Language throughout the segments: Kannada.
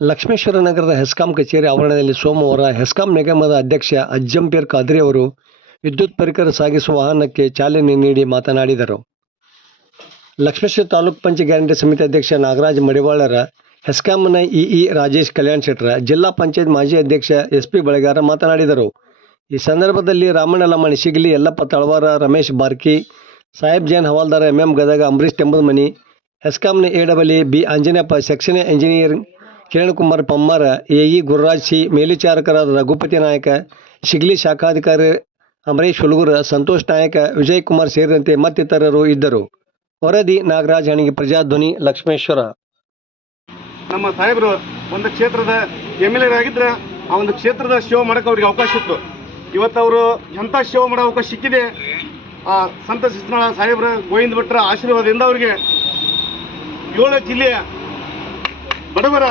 ಲಕ್ಷ್ಮೇಶ್ವರ ನಗರದ ಹೆಸ್ಕಾಂ ಕಚೇರಿ ಆವರಣದಲ್ಲಿ ಸೋಮವಾರ ಹೆಸ್ಕಾಂ ನಿಗಮದ ಅಧ್ಯಕ್ಷ ಅಜ್ಜಂಪೀರ್ ಖಾದ್ರಿ ಅವರು ವಿದ್ಯುತ್ ಪರಿಕರ ಸಾಗಿಸುವ ವಾಹನಕ್ಕೆ ಚಾಲನೆ ನೀಡಿ ಮಾತನಾಡಿದರು. ಲಕ್ಷ್ಮೇಶ್ವರ ತಾಲೂಕ್ ಪಂಚ ಗ್ಯಾರಂಟಿ ಸಮಿತಿ ಅಧ್ಯಕ್ಷ ನಾಗರಾಜ್ ಮಡಿವಾಳರ, ಹೆಸ್ಕಾಂನ ಇಇ ರಾಜೇಶ್ ಕಲ್ಯಾಣ್ ಶೆಟ್ಟರ, ಜಿಲ್ಲಾ ಪಂಚಾಯತ್ ಮಾಜಿ ಅಧ್ಯಕ್ಷ ಎಸ್ ಪಿ ಬಳಗಾರ ಮಾತನಾಡಿದರು. ಈ ಸಂದರ್ಭದಲ್ಲಿ Ramanna ಲಮ್ಮಣಿ Shigali Yallappa Talawar, Ramesh Barki, Saheb Jain Havaldar M M Gadag Ambareesh Tembadamani, ಹೆಸ್ಕಾಂನ A double B, Anjaneyappa, section engineering Kirankumar Pammar, AE Gururaj C, ಮೇಲ್ವಿಚಾರಕರಾದ Raghupati Nayak, Shigli ಶಾಖಾಧಿಕಾರಿ Amaresh ಹುಲಗುರ, Santosh ನಾಯಕ, ವಿಜಯ್ ಕುಮಾರ್ ಸೇರಿದಂತೆ ಮತ್ತಿತರರು ಇದ್ದರು. ವರದಿ, ನಾಗರಾಜ್ ಹಣಿಗೆ, ಪ್ರಜಾಧ್ವನಿ, ಲಕ್ಷ್ಮೇಶ್ವರ. ನಮ್ಮ ಸಾಹೇಬರು, ಒಂದು ಕ್ಷೇತ್ರದ ಎಂ ಎಲ್ ಆಗಿದ್ರೆ ಆ ಒಂದು ಕ್ಷೇತ್ರದ ಶೋ ಮಾಡಕ್ಕೆ ಅವ್ರಿಗೆ ಅವಕಾಶ ಇತ್ತು. ಇವತ್ತು ಅವರು ಎಂಥ ಶೋ ಮಾಡೋ ಅವಕಾಶ ಸಿಕ್ಕಿದೆ, ಆ ಸಂತ ಶಿಸ್ನಾಳ ಸಾಹೇಬ್ರ, ಗೋವಿಂದ ಭಟ್ರ ಆಶೀರ್ವಾದದಿಂದ ಅವರಿಗೆ ಏಳು ಜಿಲ್ಲೆಯ ಬಡವರ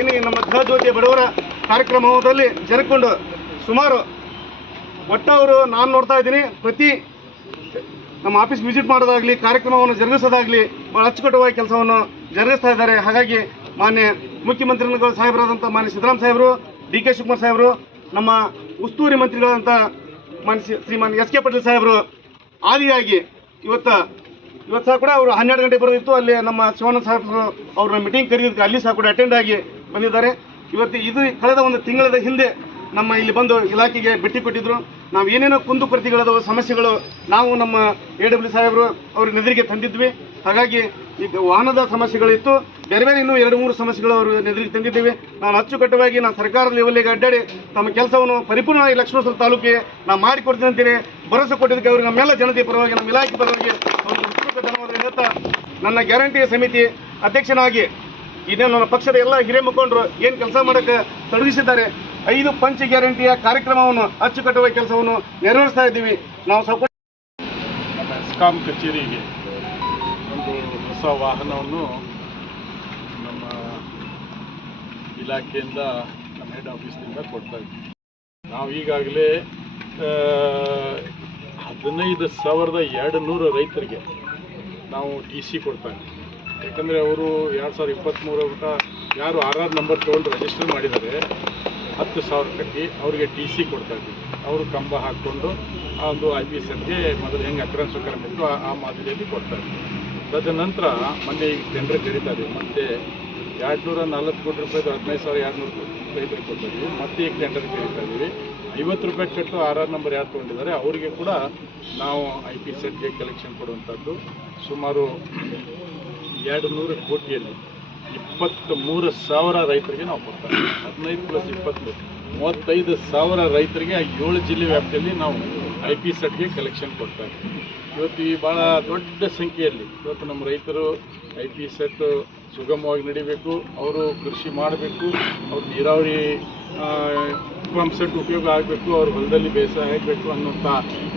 ಈ ನಮ್ಮ ಗೃಹಜ್ಯೋತಿ ಬಡವರ ಕಾರ್ಯಕ್ರಮದಲ್ಲಿ ಜನಕೊಂಡು ಸುಮಾರು ಒಟ್ಟವರು ನಾನು ನೋಡ್ತಾ ಇದ್ದೀನಿ. ಪ್ರತಿ ನಮ್ಮ ಆಫೀಸ್ ವಿಸಿಟ್ ಮಾಡೋದಾಗಲಿ, ಕಾರ್ಯಕ್ರಮವನ್ನು ಜರುಗಿಸೋದಾಗಲಿ ಭಾಳ ಅಚ್ಚುಕಟ್ಟುವಾಗಿ ಕೆಲಸವನ್ನು ಜರುಗಿಸ್ತಾ ಇದ್ದಾರೆ. ಹಾಗಾಗಿ ಮಾನ್ಯ ಮುಖ್ಯಮಂತ್ರಿಗಳು ಸಾಹೇಬರಾದಂಥ ಮಾನ್ಯ ಸಿದ್ದರಾಮ ಸಾಹೇಬರು, ಡಿ ಕೆ ಶಿವಕುಮಾರ್ ಸಾಹೇಬರು, ನಮ್ಮ ಉಸ್ತುವಾರಿ ಮಂತ್ರಿಗಳಾದಂಥ ಮಾನ್ಯ ಶ್ರೀ- ಶ್ರೀಮಾನ್ ಎಸ್ ಕೆ ಪಟೇಲ್ ಸಾಹೇಬರು, ಆದಿಯಾಗಿ ಇವತ್ತು ಇವತ್ತು ಸಹ ಕೂಡ ಅವರು ಹನ್ನೆರಡು ಗಂಟೆ ಬರೋದಿತ್ತು ಅಲ್ಲಿ ನಮ್ಮ ಶಿವಾನಂದ ಸಾಹೇಬರು ಅವ್ರನ್ನ ಮೀಟಿಂಗ್ ಕರೆದಿದ್ದಕ್ಕೆ ಅಲ್ಲಿ ಸಹ ಕೂಡ ಅಟೆಂಡ್ ಆಗಿ ಬಂದಿದ್ದಾರೆ. ಇವತ್ತು ಇದು ಕಳೆದ ಒಂದು ತಿಂಗಳದ ಹಿಂದೆ ನಮ್ಮ ಇಲ್ಲಿ ಬಂದು ಇಲಾಖೆಗೆ ಭೇಟಿ ಕೊಟ್ಟಿದ್ರು. ನಾವು ಏನೇನೋ ಕುಂದು ಕೊರತೆಗಳದವು, ಸಮಸ್ಯೆಗಳು ನಾವು ನಮ್ಮ ಎ ಡಬ್ಲ್ಯೂ ಸಾಹೇಬರು ಅವ್ರ ನೆದರಿಗೆ ತಂದಿದ್ವಿ. ಹಾಗಾಗಿ ಈ ವಾಹನದ ಸಮಸ್ಯೆಗಳಿತ್ತು. ಬೇರೆ ಬೇರೆ ಇನ್ನೂ ಎರಡು ಮೂರು ಸಮಸ್ಯೆಗಳು ಅವರು ನೆದರಿಗೆ ತಂದಿದ್ದೀವಿ. ನಾನು ಅಚ್ಚುಕಟ್ಟವಾಗಿ ನಾನು ಸರ್ಕಾರದ ಲೆವೆಲ್ಗೆ ಅಡ್ಡಾಡಿ ತಮ್ಮ ಕೆಲಸವನ್ನು ಪರಿಪೂರ್ಣವಾಗಿ ಲಕ್ಷ್ಮೇಶ್ವರ ತಾಲೂಕಿಗೆ ನಾನು ಮಾಡಿಕೊಡ್ತೀನಿ ಅಂತೇಳಿ ಭರವಸೆ ಕೊಟ್ಟಿದ್ದಕ್ಕೆ ಅವ್ರಿಗೆ ನಮ್ಮೆಲ್ಲ ಜನತೆ ಪರವಾಗಿ, ನಮ್ಮ ಇಲಾಖೆ ಪರವಾಗಿ ಅವ್ರಿಗೆ ಧನ್ಯವಾದ ಹೇಳ್ತಾ ನನ್ನ ಗ್ಯಾರಂಟಿ ಸಮಿತಿ ಅಧ್ಯಕ್ಷನಾಗಿ ಇದೇ ನನ್ನ ಪಕ್ಷದ ಎಲ್ಲ ಹಿರಿಯ ಮುಖಂಡರು ಏನು ಕೆಲಸ ಮಾಡೋಕ್ಕೆ ತೊಡಗಿಸಿದ್ದಾರೆ, ಐದು ಪಂಚ ಗ್ಯಾರಂಟಿಯ ಕಾರ್ಯಕ್ರಮವನ್ನು ಅಚ್ಚುಕಟ್ಟುವ ಕೆಲಸವನ್ನು ನೆರವೇರಿಸ್ತಾ ಇದ್ದೀವಿ. ನಾವು ಸಪೋರ್ಟ್ ಎಸ್ಕಾಂ ಕಚೇರಿಗೆ ಒಂದು ಹೊಸ ವಾಹನವನ್ನು ನಮ್ಮ ಇಲಾಖೆಯಿಂದ, ನಮ್ಮ ಹೆಡ್ ಆಫೀಸ್ನಿಂದ ಕೊಡ್ತಾ ಇದ್ದೀವಿ ನಾವು ಈಗಾಗಲೇ ಹದಿನೈದು ಸಾವಿರದ ಎರಡು ನೂರು ರೈತರಿಗೆ ನಾವು ಟಿ ಸಿ ಕೊಡ್ತಾ ಇದ್ದೀವಿ ಯಾಕಂದರೆ ಅವರು ಎರಡು ಸಾವಿರದ ಇಪ್ಪತ್ತ್ಮೂರು ಯಾರು ಆರ್ ಆರ್ ನಂಬರ್ ತೊಗೊಂಡು ರಿಜಿಸ್ಟರ್ ಮಾಡಿದ್ದಾರೆ, ಹತ್ತು ಸಾವಿರ ಕಟ್ಟಿ ಅವರಿಗೆ ಟಿ ಸಿ ಕೊಡ್ತಾ ಇದ್ದೀವಿ ಅವರು ಕಂಬ ಹಾಕ್ಕೊಂಡು ಆ ಒಂದು ಐ ಪಿ ಎಸ್ ಎಫ್ಗೆ ಮೊದಲು ಹೆಂಗೆ ಅಕ್ರಮ ಸ್ವೀಕಾರ ಕೊಟ್ಟು ಆ- ಮಾದರಿಯಲ್ಲಿ ಕೊಡ್ತಾ ಇದ್ದೀವಿ ತದನಂತರ ಮೊನ್ನೆ ಈಗ ಟೆಂಡರ್ ಕರೀತಾ ಇದ್ದೀವಿ ಮತ್ತೆ ಎರಡು ನೂರ ನಲ್ವತ್ತು ಕೋಟಿ ರೂಪಾಯಿದು ಹದಿನೈದು ಸಾವಿರ ಎರಡು ನೂರು ಕೊಡ್ತಾ ಇದ್ದೀವಿ ಮತ್ತೆ ಈಗ ಟೆಂಡರ್ ಕರೀತಾ ಇದ್ದೀವಿ. ಐವತ್ತು ರೂಪಾಯಿ ಕಟ್ಟು ಆರ್ ಆರ್ ನಂಬರ್ ಯಾರು ತೊಗೊಂಡಿದ್ದಾರೆ, ಅವರಿಗೆ ಕೂಡ ನಾವು ಐ ಪಿ ಸೆಟ್ಗೆ ಕಲೆಕ್ಷನ್ ಕೊಡುವಂಥದ್ದು. ಸುಮಾರು ಎರಡು ನೂರು ಕೋಟಿಯಲ್ಲಿ ಇಪ್ಪತ್ತ್ ಮೂರು ಸಾವಿರ ರೈತರಿಗೆ ನಾವು ಕೊಡ್ತಾ ಇದ್ದೀವಿ ಹದಿನೈದು ಪ್ಲಸ್ ಇಪ್ಪತ್ತ್ಮೂರು ಮೂವತ್ತೈದು ಸಾವಿರ ರೈತರಿಗೆ ಆ ಏಳು ಜಿಲ್ಲೆ ವ್ಯಾಪ್ತಿಯಲ್ಲಿ ನಾವು ಐ ಪಿ ಸೆಟ್ಗೆ ಕಲೆಕ್ಷನ್ ಕೊಡ್ತಾ ಇದ್ದೀವಿ ಇವತ್ತು ಈ ಭಾಳ ದೊಡ್ಡ ಸಂಖ್ಯೆಯಲ್ಲಿ ಇವತ್ತು ನಮ್ಮ ರೈತರು ಐ ಪಿ ಸೆಟ್ ಸುಗಮವಾಗಿ ನಡಿಬೇಕು, ಅವರು ಕೃಷಿ ಮಾಡಬೇಕು, ಅವ್ರ ನೀರಾವರಿ ಪಂಪ್ ಸೆಟ್ ಉಪಯೋಗ ಆಗಬೇಕು, ಅವ್ರ ಹೊಲದಲ್ಲಿ ಬೇಸಾಯ ಆಗಬೇಕು ಅನ್ನುವಂಥ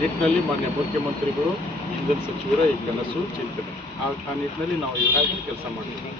ನಿಟ್ಟಿನಲ್ಲಿ ಮಾನ್ಯ ಮುಖ್ಯಮಂತ್ರಿಗಳು ಇಂಧನ ಸಚಿವರ ಈ ಕನಸು ಚಿಂತನೆ. ಆ ಆ ನಿಟ್ಟಿನಲ್ಲಿ ನಾವು ಇವಾಗ ಕೆಲಸ ಮಾಡ್ತೀವಿ.